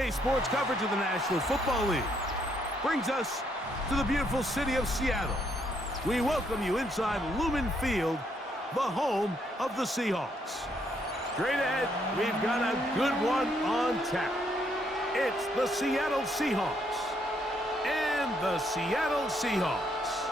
NBA sports coverage of the National Football League brings us to the beautiful city of Seattle. We welcome you inside Lumen Field, the home of the Seahawks. Straight ahead, we've got a good one on tap. It's the Seattle Seahawks and the Seattle Seahawks.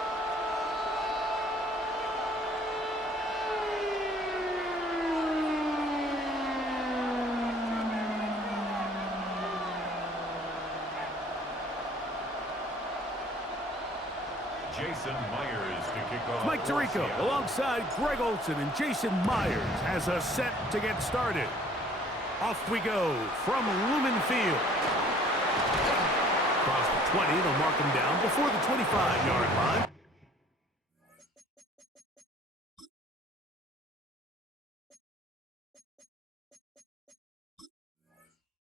Jason Myers to kick off. Mike Tirico alongside Greg Olsen, and Jason Myers has us set to get started. Off we go from Lumen Field. Across the 20, they'll mark him down before the 25-yard line.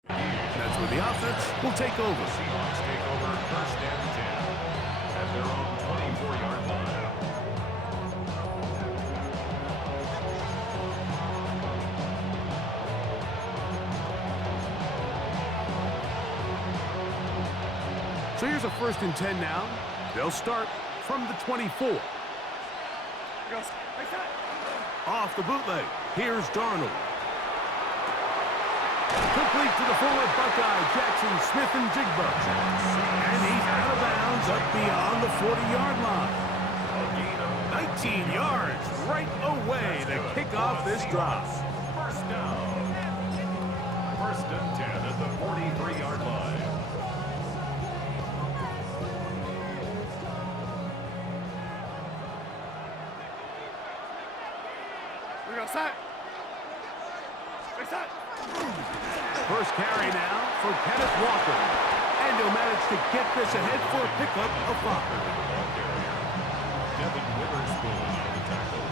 That's where the offense will take over. Seahawks take over first and 10 at their own 24-yard line. So here's a first and 10 now. They'll start from the 24. Off the bootleg. Here's Darnold. Complete to the forward Buckeye, Jackson Smith-Njigba. And he's out of bounds up beyond the 40-yard line. 19 yards right away to kick off this drive. First down. First and 10 at the 43-yard line. First carry now for Kenneth Walker. And he'll manage to get this ahead for a pickup of 5. Devin Witherspoon on the tackle.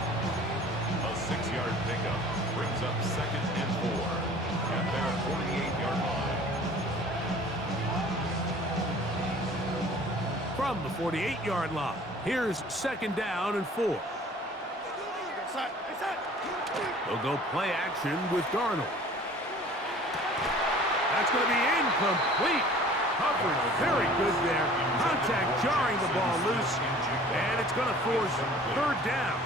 A 6-yard pickup brings up second and 4 at their 48-yard line. From the 48-yard line, here's second down and 4. They'll go play action with Darnold. That's going to be incomplete. Covered very good there. Contact jarring the ball loose. And it's going to force third down.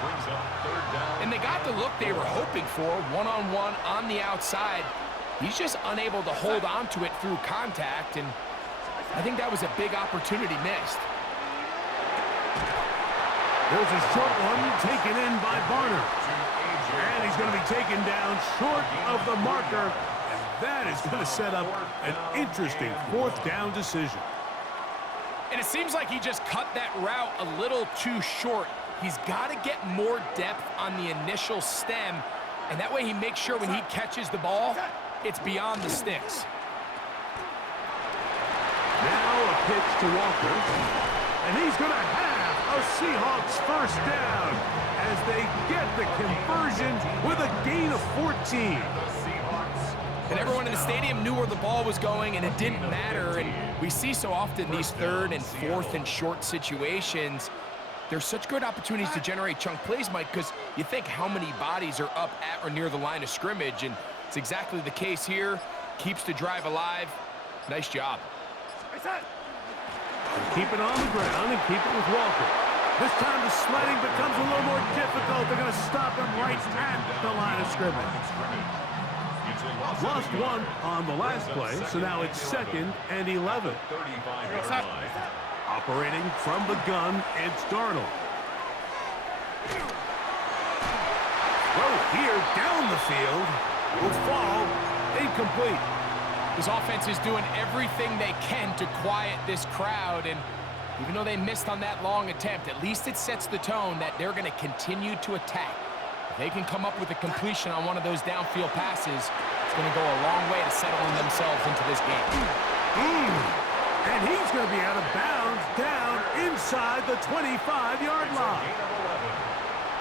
Brings up third down. And they got the look they were hoping for, one-on-one on the outside. He's just unable to hold on to it through contact, and I think that was a big opportunity missed. There's a short one taken in by Barner. And he's going to be taken down short of the marker. And that is going to set up an interesting fourth down decision. And it seems like he just cut that route a little too short. He's got to get more depth on the initial stem, and that way he makes sure when he catches the ball, it's beyond the sticks. Now a pitch to Walker, and he's going to have a Seahawks first down as they get the conversion with a gain of 14. And everyone in the stadium knew where the ball was going, and it didn't matter. And we see so often these third and fourth and short situations, there's such good opportunities to generate chunk plays, Mike, because you think how many bodies are up at or near the line of scrimmage, and it's exactly the case here. Keeps the drive alive. Nice job. Keep it on the ground and keep it with Walker. This time the sledding becomes a little more difficult. They're going to stop him right at the line of scrimmage. Lost one on the last play, so now it's second and 11. Operating from the gun, it's Darnold. Throw here down the field will fall incomplete. This offense is doing everything they can to quiet this crowd, and even though they missed on that long attempt, at least it sets the tone that they're going to continue to attack. If they can come up with a completion on one of those downfield passes, it's going to go a long way to settling themselves into this game. And he's going to be out of bounds down inside the 25-yard line.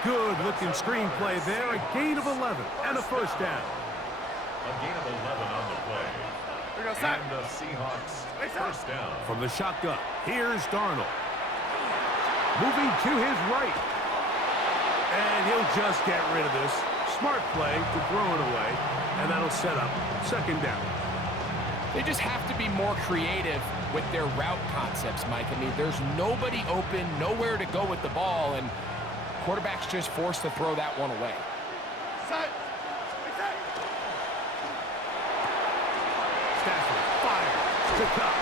Good-looking screenplay there, a gain of 11 and a first down. A gain of 11 on the play. And the Seahawks first down. From the shotgun, here's Darnold. Moving to his right. And he'll just get rid of this. Smart play to throw it away, and that'll set up second down. They just have to be more creative with their route concepts, Mike. I mean, there's nobody open, nowhere to go with the ball, and quarterback's just forced to throw that one away. Stafford fires to Cup.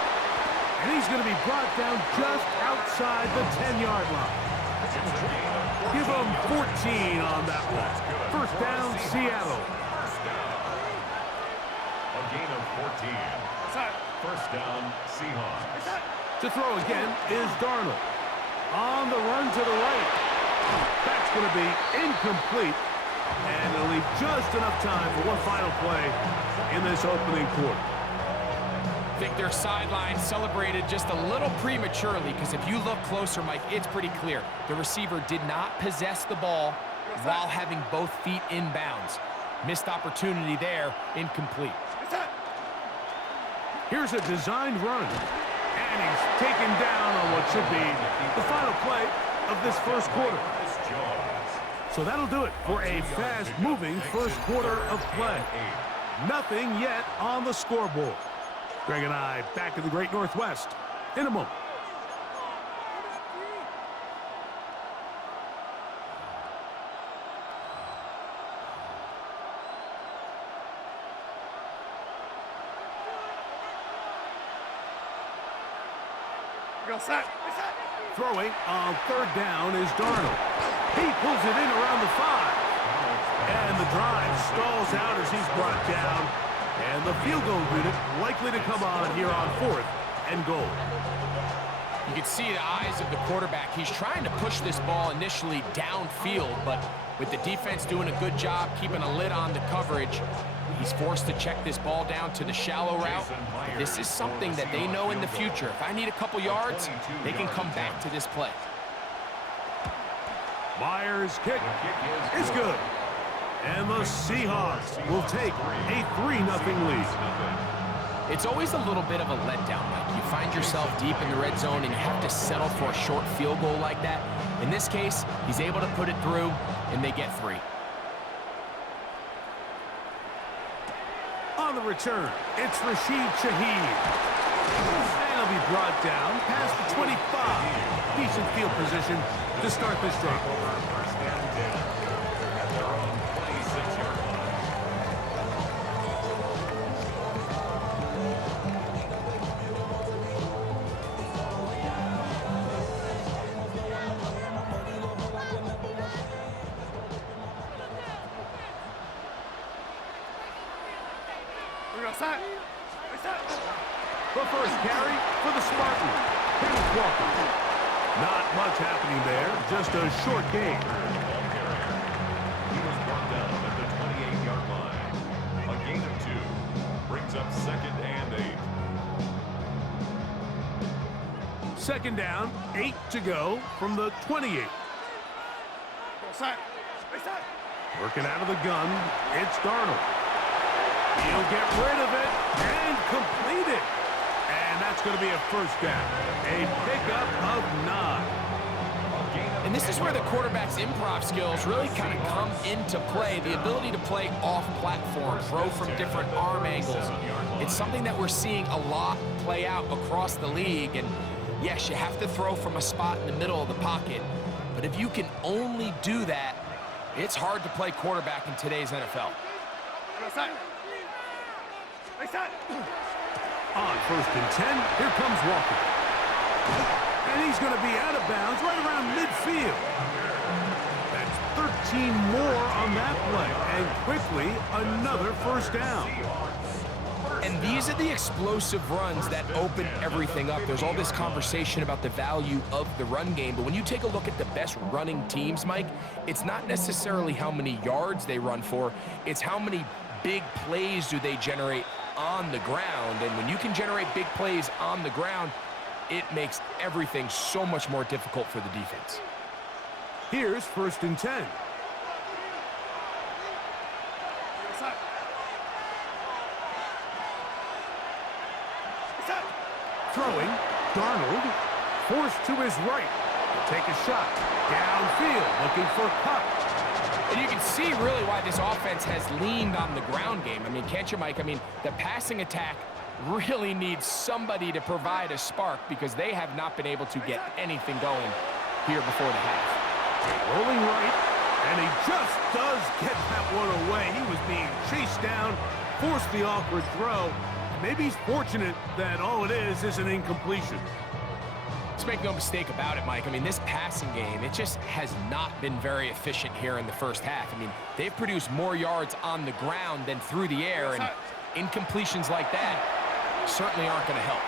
And he's going to be brought down just outside the 10-yard line. Give him 14 on that one. First down, Seattle. A gain of 14. First down, Seahawks. To throw again is Darnold. On the run to the right. That's going to be incomplete. And it'll leave just enough time for one final play in this opening quarter. I think their sideline celebrated just a little prematurely, because if you look closer, Mike, it's pretty clear. The receiver did not possess the ball while having both feet in bounds. Missed opportunity there, incomplete. Here's a designed run. And he's taken down on what should be the final play of this first quarter. So that'll do it for a fast-moving first quarter of play. Nothing yet on the scoreboard. Greg and I back in the Great Northwest in a moment. Throwing on third down is Darnold. He pulls it in around the 5. And the drive stalls out as he's brought down. And the field goal unit likely to come on here on 4th and goal. You can see the eyes of the quarterback. He's trying to push this ball initially downfield, but with the defense doing a good job keeping a lid on the coverage, he's forced to check this ball down to the shallow route. This is something that they know in the future. If I need a couple yards, they can come back to this play. Myers' kick is good. And the Seahawks will take a 3-0 lead. It's always a little bit of a letdown, Mike. You find yourself deep in the red zone and you have to settle for a short field goal like that. In this case, he's able to put it through, and they get 3. On the return, it's Rashid Shaheed. And he'll be brought down past the 25. Decent field position to start this drive. First down, 10 at their own 26-yard line. The first carry for the Spartans. Here's Walker. Not much happening there, just a short gain. He was brought down at the 28-yard line. A gain of 2 brings up 2nd and 8. Second down, 8 to go from the 28. Working out of the gun, it's Darnold. He'll get rid of it and complete it. And that's going to be a first down. A pickup of 9. And this is where the quarterback's improv skills really kind of come into play. The ability to play off-platform, throw from different arm angles. It's something that we're seeing a lot play out across the league. And yes, you have to throw from a spot in the middle of the pocket. But if you can only do that, it's hard to play quarterback in today's NFL. On 1st and 10, here comes Walker. And he's going to be out of bounds right around midfield. That's 13 more on that play. And quickly, another first down. And these are the explosive runs that open everything up. There's all this conversation about the value of the run game, but when you take a look at the best running teams, Mike, it's not necessarily how many yards they run for, it's how many big plays do they generate on the ground. And when you can generate big plays on the ground, it makes everything so much more difficult for the defense. Here's 1st and 10. Throwing, Darnold, forced to his right. He'll take a shot. Downfield, looking for Cup. And you can see really why this offense has leaned on the ground game. I mean, can't you, Mike? I mean, the passing attack really needs somebody to provide a spark because they have not been able to get anything going here before the half. Rolling right, and he just does get that one away. He was being chased down, forced the awkward throw. Maybe he's fortunate that all it is an incompletion. Let's make no mistake about it, Mike. I mean, this passing game, it just has not been very efficient here in the first half. I mean, they've produced more yards on the ground than through the air, and incompletions like that certainly aren't going to help.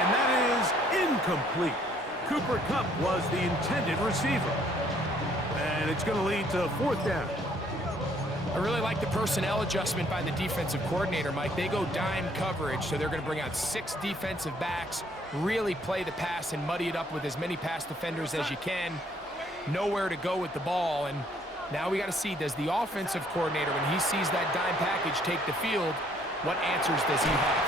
And that is incomplete. Cooper Kupp was the intended receiver. And it's going to lead to fourth down. I really like the personnel adjustment by the defensive coordinator, Mike. They go dime coverage, so they're going to bring out 6 defensive backs, really play the pass and muddy it up with as many pass defenders as you can. Nowhere to go with the ball, and now we got to see, does the offensive coordinator, when he sees that dime package take the field, what answers does he have?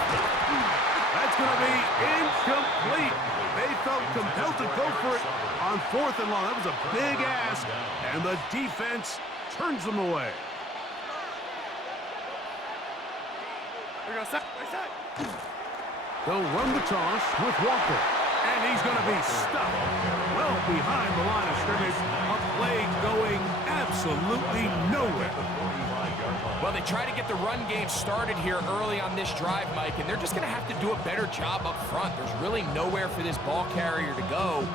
That's going to be incomplete. They felt compelled to go for it on 4th and long. That was a big ask, and the defense turns them away. They'll run the toss with Walker, and he's going to be stuck well behind the line of scrimmage. A play going absolutely nowhere. Well, they try to get the run game started here early on this drive, Mike, and they're just going to have to do a better job up front. There's really nowhere for this ball carrier to go.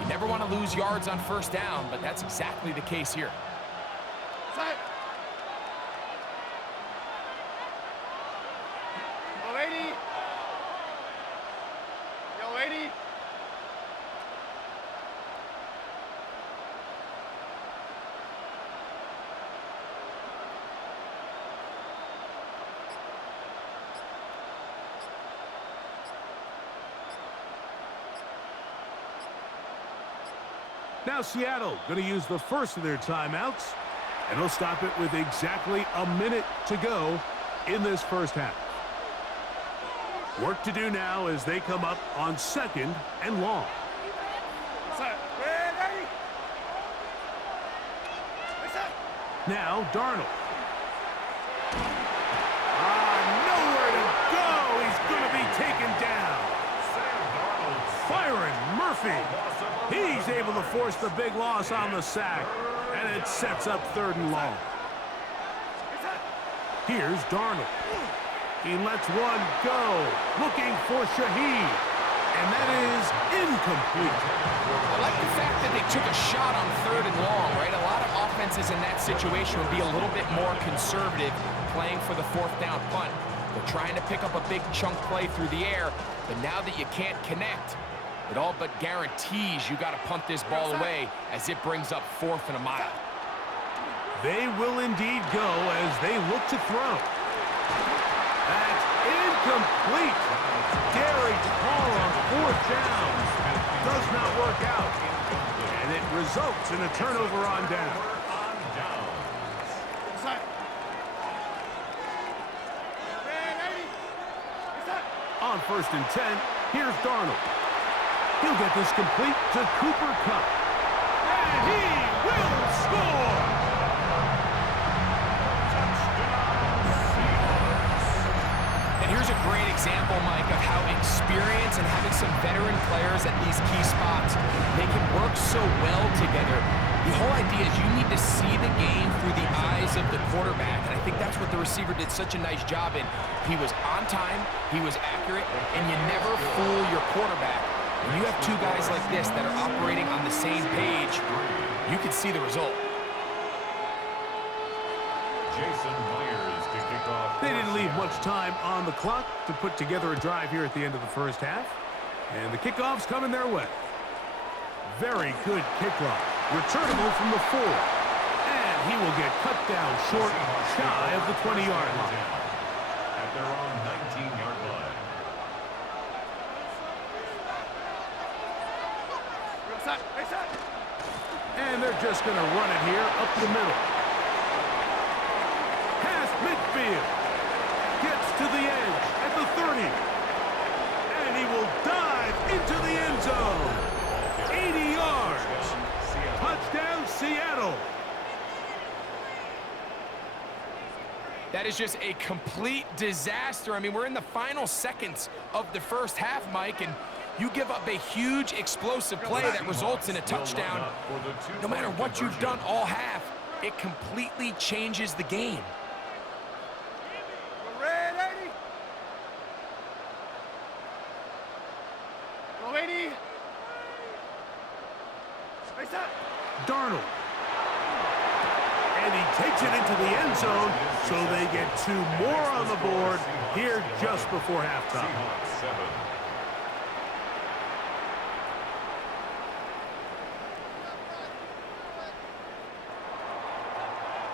You never want to lose yards on first down, but that's exactly the case here. Now Seattle going to use the first of their timeouts, and they'll stop it with exactly a minute to go in this first half. Work to do now as they come up on 2nd and long. Now Darnold. Nowhere to go. He's going to be taken down. Byron Murphy. He's able to force the big loss on the sack, and it sets up 3rd and long. Here's Darnold. He lets one go, looking for Shaheed, and that is incomplete. I like the fact that they took a shot on 3rd and long, right? A lot of offenses in that situation would be a little bit more conservative playing for the 4th down punt. They're trying to pick up a big chunk play through the air, but now that you can't connect, it all but guarantees you got to punt this ball away as it brings up 4th and a mile. They will indeed go as they look to throw. That's incomplete. Derek Hall on 4th down. Does not work out. And it results in a turnover on down. On 1st and 10, here's Darnold. He'll get this complete to Cooper Kupp. And he will score! And here's a great example, Mike, of how experience and having some veteran players at these key spots, they can work so well together. The whole idea is you need to see the game through the eyes of the quarterback, and I think that's what the receiver did such a nice job in. He was on time, he was accurate, and you never fool your quarterback. When you have 2 guys like this that are operating on the same page, you can see the result. Jason Myers to kick off. They didn't leave much time on the clock to put together a drive here at the end of the first half. And the kickoff's coming their way. Very good kickoff. Returnable from the 4. And he will get cut down short, shy of the 20-yard line. At their own 19-yard line. And they're just going to run it here up the middle. Past midfield. Gets to the edge at the 30. And he will dive into the end zone. 80 yards. Touchdown, Seattle. That is just a complete disaster. I mean, we're in the final seconds of the first half, Mike, and you give up a huge explosive play that results in a touchdown. No matter what you've done all half, it completely changes the game. Darnold. And he takes it into the end zone, so they get 2 more on the board here just before halftime.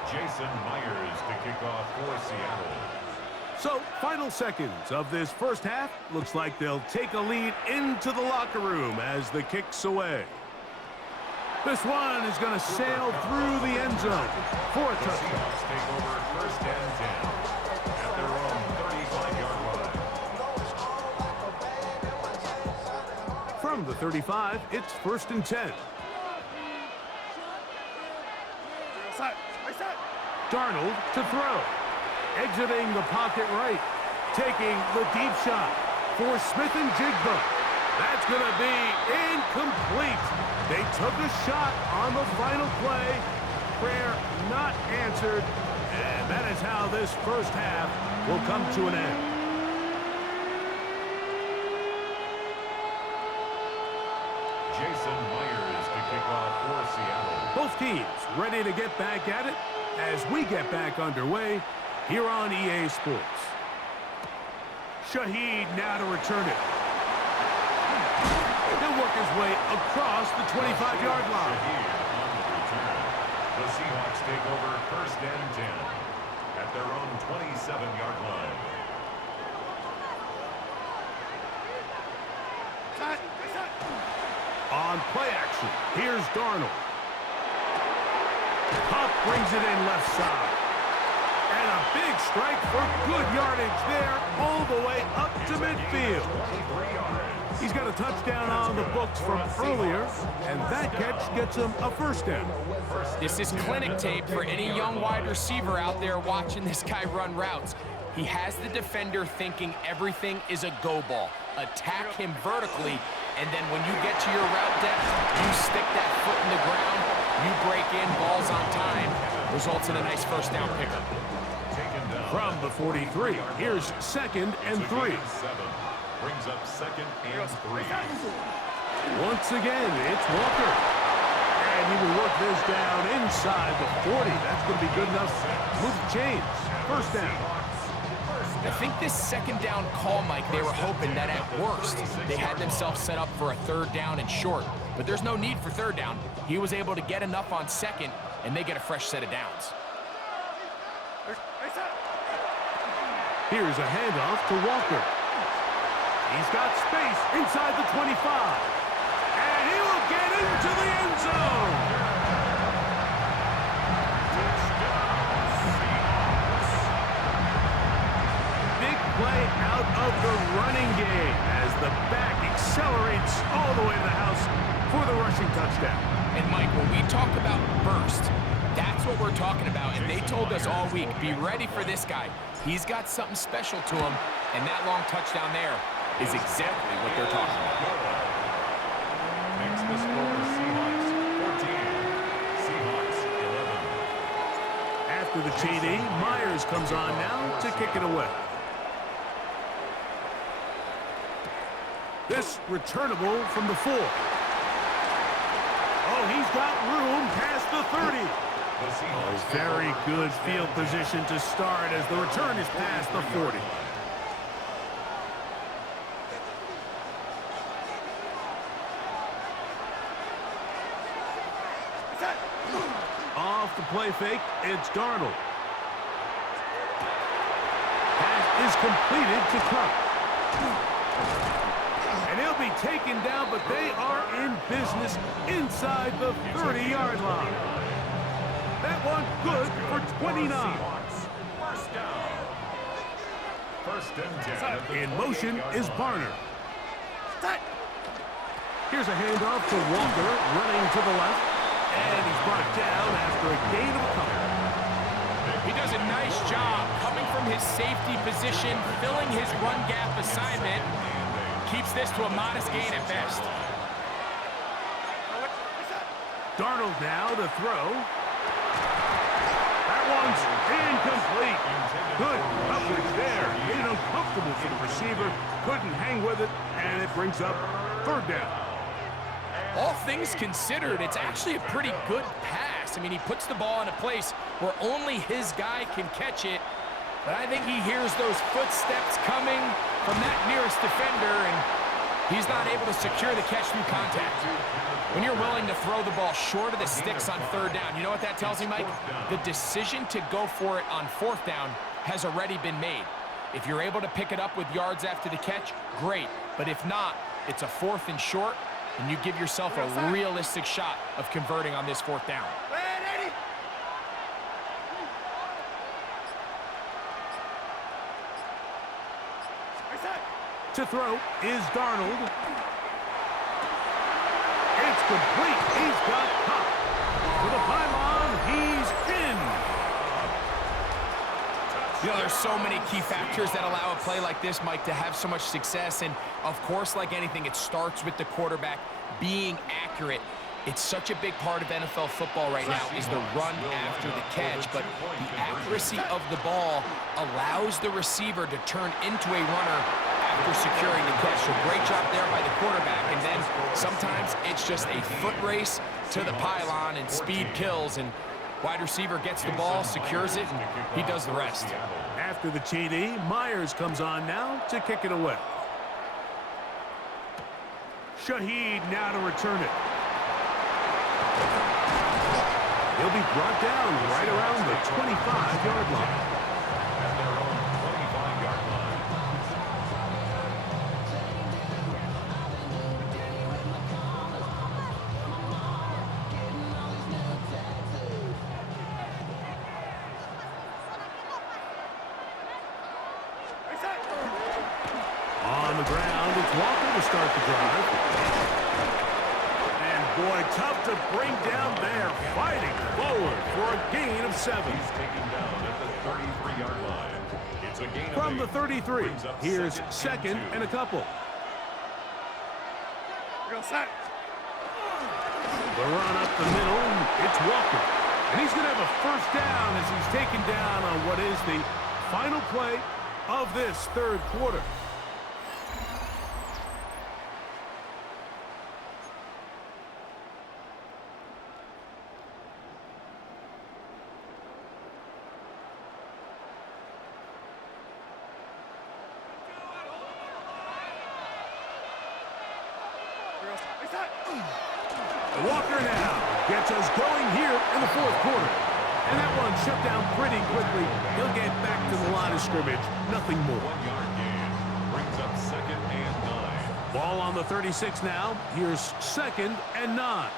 Jason Myers to kick off for Seattle. So, final seconds of this first half. Looks like they'll take a lead into the locker room as the kick's away. This one is going to sail through the end zone for a touchdown. Seahawks take over first and 10 at their own 35-yard line. From the 35, it's first and 10. Darnold to throw. Exiting the pocket right. Taking the deep shot for Smith and Jigba. That's going to be incomplete. They took a shot on the final play. Prayer not answered. And that is how this first half will come to an end. Jason Myers to kick off for Seattle. Both teams ready to get back at it as we get back underway here on EA Sports. Shaheed now to return it. He'll work his way across the 25-yard line. The Seahawks take over first and 10 at their own 27-yard line. On play action, here's Darnold. Huff brings it in left side. And a big strike for good yardage there all the way up to midfield. He's got a touchdown on the books from earlier, and that catch gets him a first down. This is clinic tape for any young wide receiver out there watching this guy run routes. He has the defender thinking everything is a go ball. Attack him vertically, and then when you get to your route depth, you stick that foot in the ground, you break in, balls on time, results in a nice first down pickup. From the 43, here's second and 3. Brings up second and 3. Once again, it's Walker. And he will work this down inside the 40. That's going to be good enough to move the chains. First down. I think this second down call, Mike, they were hoping that at worst, they had themselves set up for a third down and short. But there's no need for third down. He was able to get enough on second, and they get a fresh set of downs. Here's a handoff to Walker. He's got space inside the 25. And he will get into the end zone. Big play out of the running game as the back accelerates all the way to the house for the rushing touchdown. And, Mike, when we talk about burst, that's what we're talking about. And they told us all week, be ready for this guy. He's got something special to him, and that long touchdown there is exactly what they're talking about. Makes the score Seahawks 14, Seahawks 11. After the TD, Myers comes on now to kick it away. This returnable from the 4. Oh, he's got room past the 30. Oh, very good field position to start as the return is past the 40. Off the play fake, it's Darnold. Pass is completed to Cup. And he'll be taken down, but they are in business inside the 30-yard line. That one good for 29. First down. First and 10. In motion is Barner. Here's a handoff to Walker, running to the left. And he's brought down after a gain of a couple. He does a nice job coming from his safety position, filling his run gap assignment. Keeps this to a modest gain at best. Darnold now to throw. That one's incomplete. Good coverage there. Made it uncomfortable for the receiver. Couldn't hang with it, and it brings up third down. All things considered, it's actually a pretty good pass. I mean, he puts the ball in a place where only his guy can catch it. But I think he hears those footsteps coming from that nearest defender, and he's not able to secure the catch through contact. When you're willing to throw the ball short of the sticks on third down, you know what that tells me, Mike? The decision to go for it on fourth down has already been made. If you're able to pick it up with yards after the catch, great. But if not, it's a 4th and short, and you give yourself a realistic shot of converting on this fourth down. To throw is Darnold. It's complete. He's got caught. To the pylon, he's in. You know, there's so many key factors that allow a play like this, Mike, to have so much success. And, of course, like anything, it starts with the quarterback being accurate. It's such a big part of NFL football right now is the run after the catch. But the accuracy of the ball allows the receiver to turn into a runner after securing the catch. So great job there by the quarterback. And then sometimes it's just a foot race to the pylon and speed kills. And wide receiver gets the ball, secures it, and he does the rest. After the TD, Myers comes on now to kick it away. Shaheed now to return it. He'll be brought down right around the 25-yard line. At their own 25-yard line. On the ground, it's Walker to start the drive. And boy, tough to bring down there, fighting forward for a gain of 7. He's taken down at the 33-yard line. It's a gain From the of 33, Brings up here's second and a couple. The run up the middle, it's Walker. And he's going to have a first down as he's taken down on what is the final play of this third quarter. Walker now gets us going here in the fourth quarter. And that one shut down pretty quickly. He'll get back to the line of scrimmage. Nothing more. 1-yard gain. Brings up 2nd and 9. Ball on the 36 now. Here's 2nd and 9.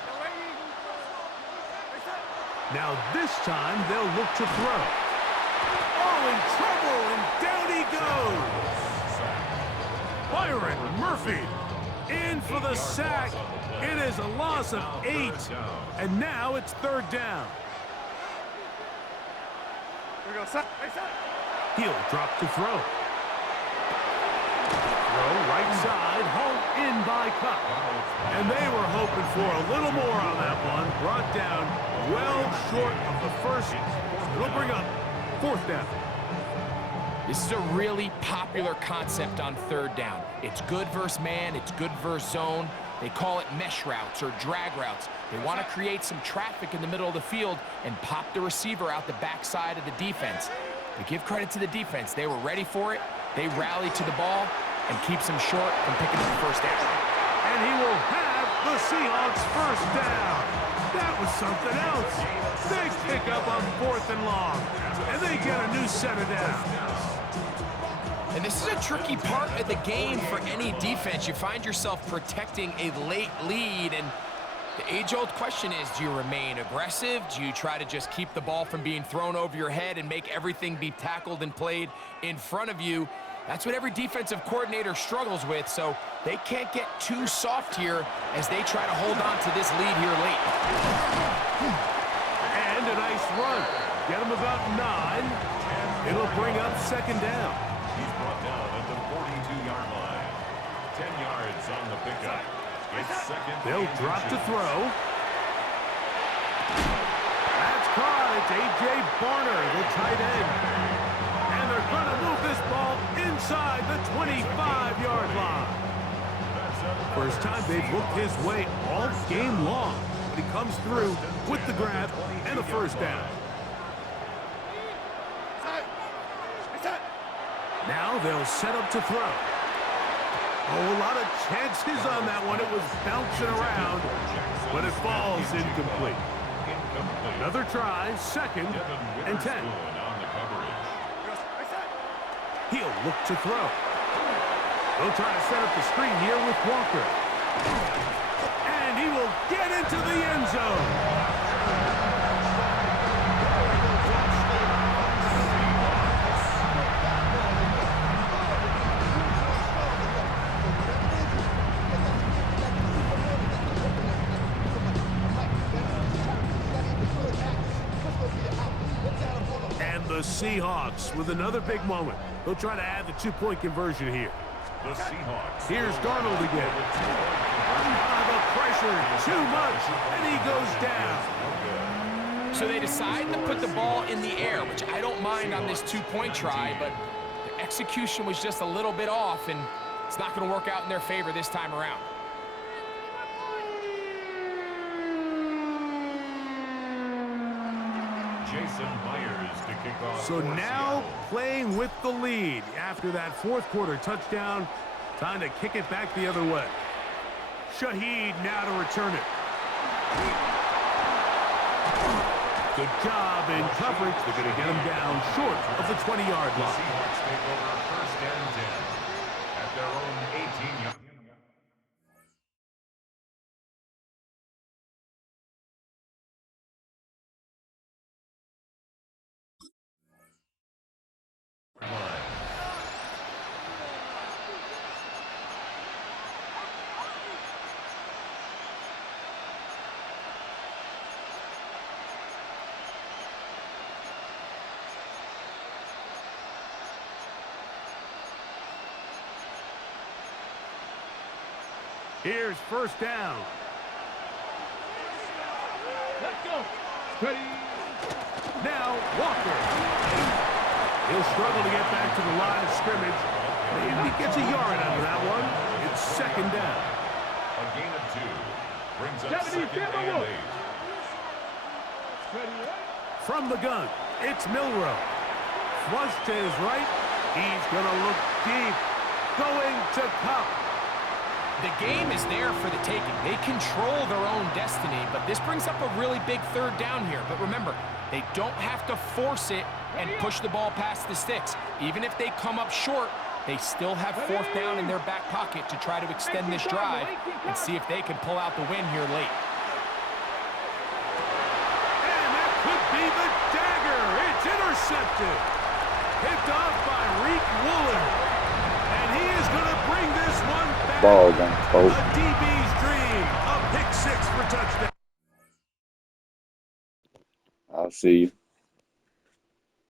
Now this time they'll look to throw. Oh, in trouble, and down he goes. Byron Murphy in for the sack. It is a loss of 8, and now it's third down. He'll drop to throw. Throw right side, home in by Cup. And they were hoping for a little more on that one. Brought down well short of the first. It'll bring up fourth down. This is a really popular concept on third down. It's good versus man, it's good versus zone. They call it mesh routes or drag routes. They want to create some traffic in the middle of the field and pop the receiver out the backside of the defense. But give credit to the defense. They were ready for it. They rallied to the ball and keeps them short from picking up the first down. And he will have the Seahawks first down. That was something else. Big pickup on 4th and long. And they get a new set of downs. And this is a tricky part of the game for any defense. You find yourself protecting a late lead, and the age-old question is, do you remain aggressive? Do you try to just keep the ball from being thrown over your head and make everything be tackled and played in front of you? That's what every defensive coordinator struggles with, so they can't get too soft here as they try to hold on to this lead here late. And a nice run. Get him about 9. It'll bring up second down. He's brought down at the 42-yard line. 10 yards on the pickup. It's second. They'll drop to throw. That's caught. It's A.J. Barner, the tight end. And they're going to move this ball inside the 25-yard line. First time they've looked his way all game long, but he comes through with the grab and a first down. Now they'll set up to throw. Oh, a lot of chances on that one. It was bouncing around, but it falls incomplete. Another try, second and 10. He'll look to throw. They'll try to set up the screen here with Walker. And he will get into the end zone. And the Seahawks with another big moment. They'll try to add the 2-point conversion here. The Seahawks. Here's Darnold again. The pressure, too much, and he goes down. So they decide to put the ball in the air, which I don't mind on this 2-point try, but the execution was just a little bit off, and it's not going to work out in their favor this time around. Jason Myers to kick off. So now playing with the lead after that fourth quarter touchdown. Time to kick it back the other way. Shaheed now to return it. Good job in coverage. They're going to get him down short of the 20-yard line. Seahawks take over first and 10 at their own 18-yard. Here's first down. Let's go. Ready. Now Walker. He'll struggle to get back to the line of scrimmage. Maybe he gets a yard out of that one. It's second down. A gain of 2 brings up second and 8. Ready. From the gun, it's Milrow. Flush to his right. He's going to look deep. Going to Cup. The game is there for the taking. They control their own destiny, but this brings up a really big third down here. But remember, they don't have to force it and push the ball past the sticks. Even if they come up short, they still have fourth down in their back pocket to try to extend this drive and see if they can pull out the win here late. And that could be the dagger. It's intercepted. Picked off by Reek Woolen. And he is going to bring this one back. Ball game, folks. A DB's dream. A pick 6 for touchdown. I'll see you.